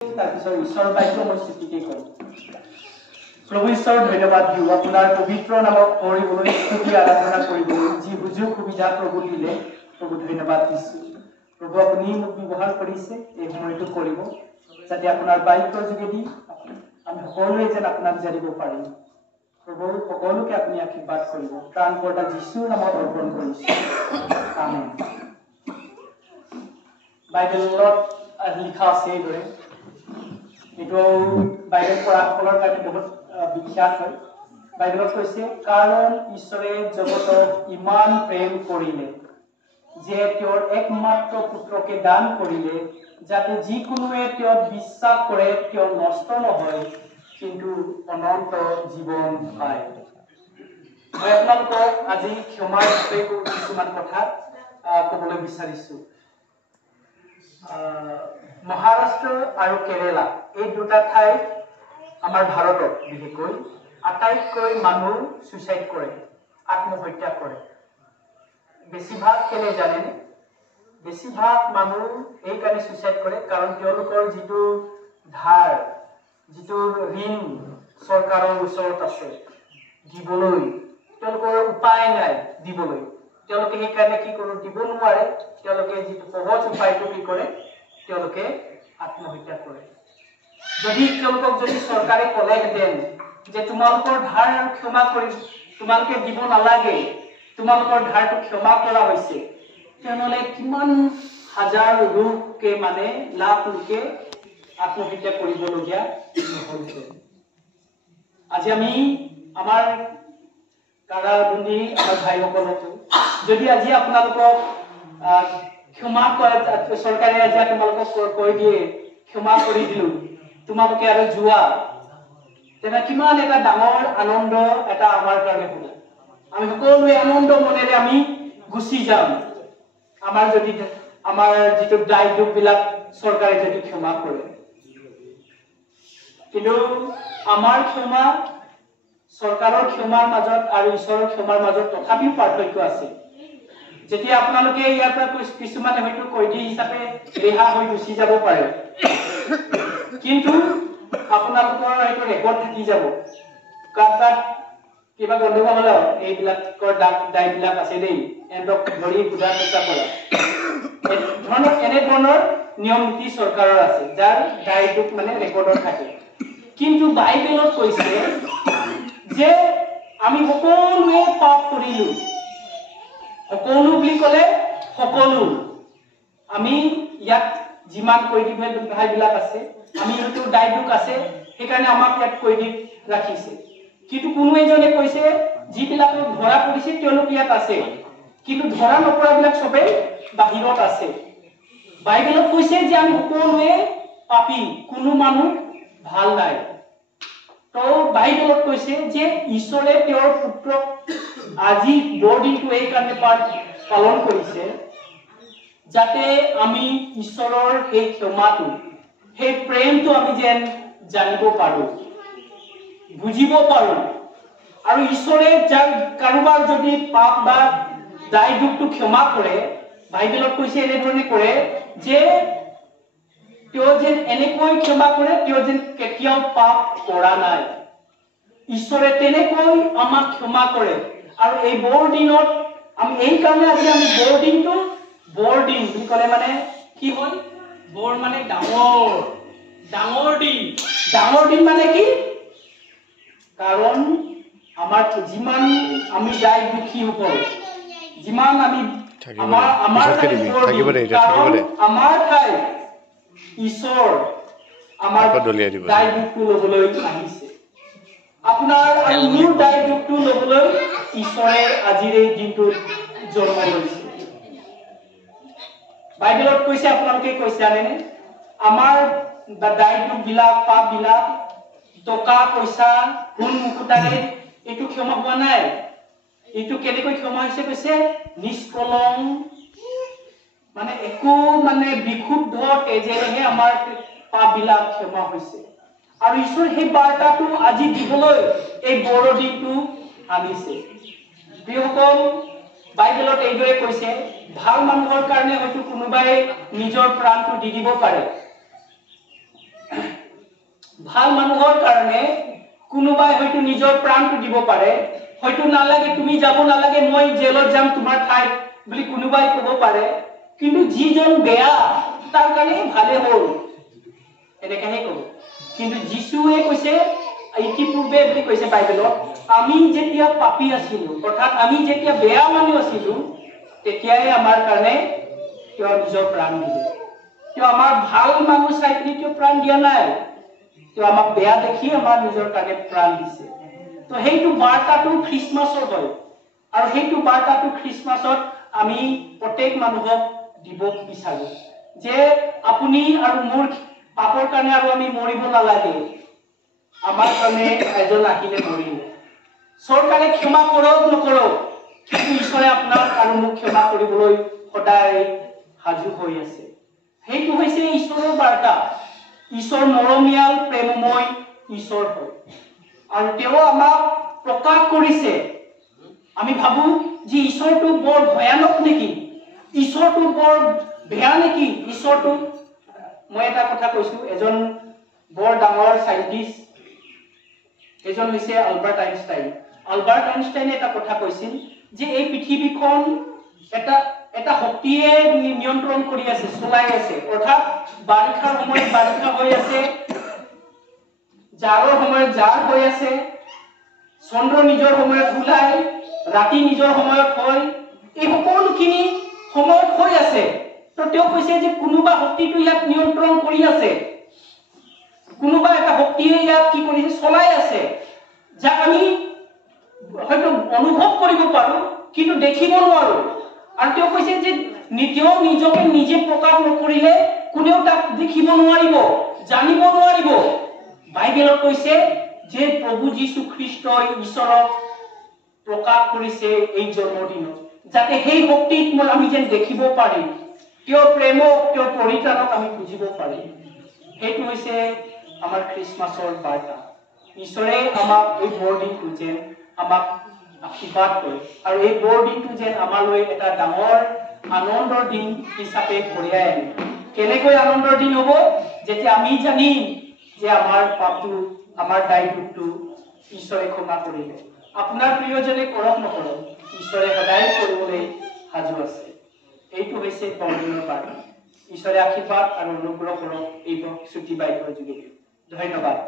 তাৰপিছত ঈশ্বৰৰ বাক্য মই স্বীকৃতি কৰোঁ। প্ৰভু ঈশ্বৰ ধন্যবাদ দিওঁ আপোনাৰ পবিত্ৰ নামক কৰিবলৈ স্তুতি আৰাধনা কৰিবলৈ যি সুযোগ সুবিধা প্ৰভু দিলে প্ৰভু ধন্যবাদ দিছোঁ। প্ৰভু আপুনি মোক ব্যৱহাৰ কৰিছে এই সময়টো কৰিব যাতে আপোনাৰ বাক্যৰ যোগেদি আমি সকলোৱে যেন আপোনাক জানিব পাৰিম। প্ৰভু সকলোকে আপুনি আশীৰ্বাদ কৰিব ত্ৰাণকৰ্তা যীশুৰ নামত অৰ্পণ কৰিছোঁ। আমেন। বাইবেলত লিখা আছে এইদৰে, এইটো বাইবেল পঢ়াসকলৰ কাৰণে বহুত বিখ্যাত হয়। বাইবেলত কৈছে, কাৰণ ঈশ্বৰে জগতক ইমান প্ৰেম কৰিলে যে তেওঁৰ একমাত্ৰ পুত্ৰকে দান কৰিলে, যাতে যিকোনোৱে তেওঁক বিশ্বাস কৰে তেওঁ নষ্ট নহয় কিন্তু অনন্ত জীৱন পায়। মই আপোনালোকক আজি ক্ষমাৰ বিষয়ে কিছুমান কথা ক'বলৈ বিচাৰিছোঁ। মহাৰাষ্ট্ৰ আৰু কেৰেলা এই দুটা ঠাইত আমাৰ ভাৰতত বিশেষকৈ আটাইতকৈ মানুহ সুইচাইড কৰে, আত্মহত্যা কৰে। বেছিভাগ কেলে জানেনে? বেছিভাগ মানুহ এইকাৰণে সুইচাইড কৰে কাৰণ তেওঁলোকৰ যিটো ধাৰ, যিটো ঋণ চৰকাৰৰ ওচৰত আছে দিবলৈ, তেওঁলোকৰ উপায় নাই দিবলৈ। তেওঁলোকে সেইকাৰণে কি কৰে, দিব নোৱাৰে। তেওঁলোকে যিটো সহজ উপায়টো কি কৰে, তেওঁলোকে আত্মহত্যা কৰে। যদি তেওঁলোকক যদি চৰকাৰে ক'লেহেঁতেন যে তোমালোকৰ ধাৰ ক্ষমা কৰি তোমালোকে দিব নালাগে, তোমালোকৰ ধাৰটো ক্ষমা কৰা হৈছে, তেনেহ'লে কিমান হাজাৰ লোকে মানে লাখ লোকে আত্মহত্যা কৰিবলগীয়া নহ'লহেঁতেন। আজি আমি আমাৰ কাৰাবন্দী আমাৰ ভাইসকলকো যদি আজি আপোনালোকক ক্ষমা কৰে, চৰকাৰে আজি তোমালোকক কৈ দিয়ে ক্ষমা কৰি দিলো, তোমালোকে আৰু যোৱা, তেনে কিমান এটা ডাঙৰ আনন্দ এটা আমাৰ কাৰণে হ'ব। আমি সকলোৱে আনন্দ মনেৰে আমি গুচি যাম, আমাৰ যদি আমাৰ যিটো দায় দুখবিলাক চৰকাৰে যদি ক্ষমা কৰে। কিন্তু আমাৰ ক্ষমা, চৰকাৰৰ ক্ষমাৰ মাজত আৰু ঈশ্বৰৰ ক্ষমাৰ মাজত তথাপিও পাৰ্থক্য আছে। যেতিয়া আপোনালোকে ইয়াৰ পৰা কিছুমানে হয়তো কয়দী হিচাপে ৰেহা হৈ গুচি যাব পাৰে, কিন্তু আপোনালোকৰ হয়তো ৰেকৰ্ড থাকি যাব। তাত কিবা গণ্ডগোল হ'লে এইবিলাকৰ দায়বিলাক আছে দেই, এহেঁতক ধৰি সোধা পোছা কৰা, এনেধৰণৰ নিয়ম নীতি চৰকাৰৰ আছে, যাৰ দায়টোক মানে ৰেকৰ্ডত থাকে। কিন্তু বাইবেলত কৈছে যে আমি সকলোৱে পাপ কৰিলো। সকলো বুলি ক'লে সকলো। আমি ইয়াত যিমান কয়দী ভাইবিলাক আছে, আমি হয়তো দায় দুখ আছে, সেইকাৰণে আমাক ইয়াত কয়দী ৰাখিছে। কিন্তু কোনো এজনে কৈছে যিবিলাকক ধৰা পৰিছে তেওঁলোক ইয়াত আছে, কিন্তু ধৰা নপৰাবিলাক চবেই বাহিৰত আছে। বাইবেলত কৈছে যে আমি সকলোৱে পাপী, কোনো মানুহ ভাল নাই। তো বাইবেলত কৈছে যে ঈশ্বৰে তেওঁৰ পুত্ৰক আজি বৰদিনটো এইকাৰণে পালন কৰিছে যাতে আমি ঈশ্বৰৰ সেই ক্ষমাটো, সেই প্ৰেমটো আমি যেন জানিব পাৰো, বুজিব পাৰো। আৰু ঈশ্বৰে যাৰ কাৰোবাৰ যদি পাপ বা দায় দুখটো ক্ষমা কৰে, বাইবেলত কৈছে এনেধৰণে কৰে যে তেওঁ যেন এনেকৈ ক্ষমা কৰে, তেওঁ যেন কেতিয়াও পাপ কৰা নাই। ঈশ্বৰে তেনেকৈ আমাক ক্ষমা কৰে। আৰু এই বৰদিনত আমি এইকাৰণে আজি আমি বৰদিনটো, বৰদিন বুলি ক'লে মানে কি হয়, বৰ মানে ডাঙৰ, ডাঙৰ দিন। ডাঙৰ দিন মানে কি? কাৰণ আমাৰ যিমান আমি দায় দুখী সকল, যিমান আমি আমাৰ ঠাই ঈশ্বৰ আমাৰ দায় দুখটো ল'বলৈ আহিছে। আপোনাৰ আৰু মোৰ দায় দুখটো ল'বলৈ ঈশ্বৰে আজিৰ এই দিনটোত জন্ম লৈছে। বাইবেলত কৈছে, আপোনালোকে কৈছে আনেনে, আমাৰ দায় দুখবিলাক, পাপবিলাক, টকা পইচা, সোণ মুকুতাৰে এইটো ক্ষমা হোৱা নাই। এইটো কেনেকৈ ক্ষমা হৈছে কৈছে, নিষ্কলং মানে একো মানে বিশুদ্ধ তেজেৰেহে আমাৰ পাপবিলাক ক্ষমা হৈছে। আৰু ঈশ্বৰ সেই বাৰ্তাটো আজি দিবলৈ এই বৰদিনটো আনিছে। প্ৰিয়সকল, বাইবেলত এইদৰে কৈছে, ভাল মানুহৰ কাৰণে হয়তো কোনোবাই নিজৰ প্ৰাণটো দি দিব পাৰে, ভাল মানুহৰ কাৰণে কোনোবাই হয়তো নিজৰ প্ৰাণটো দিব পাৰে, হয়তো নালাগে তুমি যাব নালাগে মই জেলত যাম তোমাৰ ঠাইত বুলি কোনোবাই ক'ব পাৰে, কিন্তু যিজন বেয়া তাৰ কাৰণে ভালে হ'ল এনেকাহে ক'ব। কিন্তু যীশুৱে কৈছে ইতিপূৰ্বে বুলি কৈছে বাইবেলত, আমি যেতিয়া পাপী আছিলো অৰ্থাৎ আমি যেতিয়া বেয়া মানুহ আছিলো তেতিয়াই আমাৰ কাৰণে তেওঁ নিজৰ প্ৰাণ দিলে। তেওঁ আমাৰ ভাল মানুহ চাই পিনি তেওঁ প্ৰাণ দিয়া নাই, তেওঁ আমাক বেয়া দেখি আমাৰ নিজৰ কাৰণে প্ৰাণ দিছে। তো সেইটো বাৰ্তাটো খ্ৰীষ্টমাছৰ হয়, আৰু সেইটো বাৰ্তাটো খ্ৰীষ্টমাছত আমি প্ৰত্যেক মানুহক দিব বিচাৰো যে আপুনি আৰু মোৰ পাপৰ কাৰণে আৰু আমি মৰিব নালাগে, আমাৰ কাৰণে এজন আহিলে মৰিলে। চৰকাৰে ক্ষমা কৰক নকৰক, কিন্তু ঈশ্বৰে আপোনাক আৰু মোক ক্ষমা কৰিবলৈ সদায় সাজু হৈ আছে। সেইটো হৈছে ঈশ্বৰৰ বাৰ্তা। ঈশ্বৰ মৰমীয়াল প্ৰেমময় ঈশ্বৰ হয়, আৰু তেওঁ আমাক প্ৰকাশ কৰিছে। আমি ভাবো যে ঈশ্বৰটো বৰ ভয়ানক নেকি, ঈশ্বৰটো বৰ বেয়া নেকি ঈশ্বৰটো। মই এটা কথা কৈছো, এজন বৰ ডাঙৰ সাইন্টিষ্ট এজন হৈছে আলবাৰ্ট আইনষ্টাইন। আলবাৰ্ট আইনষ্টাইনে এটা কথা কৈছিল যে এই পৃথিৱীখন এটা শক্তিয়ে নিয়ন্ত্ৰণ কৰি আছে, চলাই আছে। অৰ্থাৎ বাৰিষাৰ সময়ত বাৰিষা হৈ আছে, জাৰৰ সময়ত জাৰ হৈ আছে, চন্দ্ৰ নিজৰ সময়ত ওলায়, ৰাতি নিজৰ সময়ত হয়, এই সকলোখিনি সময়ত হৈ আছে। তো তেওঁ কৈছে যে কোনোবা শক্তিটো ইয়াক নিয়ন্ত্ৰণ কৰি আছে, কোনোবা এটা শক্তিয়ে ইয়াক কি কৰিছে চলাই আছে, যাক আমি হয়তো অনুভৱ কৰিব পাৰো কিন্তু দেখিব নোৱাৰো। আৰু তেওঁ কৈছে যে তেওঁ নিজকে নিজে প্ৰকাশ নকৰিলে কোনেও তাক দেখিব নোৱাৰিব, জানিব নোৱাৰিব। বাইবেলত কৈছে যে প্ৰভু যীশু খ্ৰীষ্টই ঈশ্বৰক প্ৰকাশ কৰিছে এই জন্মদিনত, যাতে সেই শক্তিক আমি যেন দেখিব পাৰিম, তেওঁৰ প্ৰেমক তেওঁৰ পৰিত্ৰাণক আমি বুজিব পাৰিম। সেইটো হৈছে আমাৰ খ্ৰীষ্টমাছৰ বাৰ্তা। ঈশ্বৰে আমাক এই বৰদিনটো যেন আমাক আশীৰ্বাদ কৰে, আৰু এই বৰদিনটো যেন আমালৈ এটা ডাঙৰ আনন্দৰ দিন হিচাপে কঢ়িয়াই আনে। কেনেকৈ আনন্দৰ দিন হ'ব? যেতিয়া আমি জানিম যে আমাৰ পাপটো, আমাৰ দায় দুখটো ঈশ্বৰে ক্ষমা কৰিলে। আপোনাৰ প্ৰিয়জনে কৰক নকৰক, ঈশ্বৰে সদায় কৰিবলৈ সাজু আছে। এইটো হৈছে বৰদিনৰ বাৰ্তা। ঈশ্বৰে আশীৰ্বাদ আৰু অনুগ্ৰহ কৰক এই ছুটি বাইকৰ যোগেদি। ধন্যবাদ।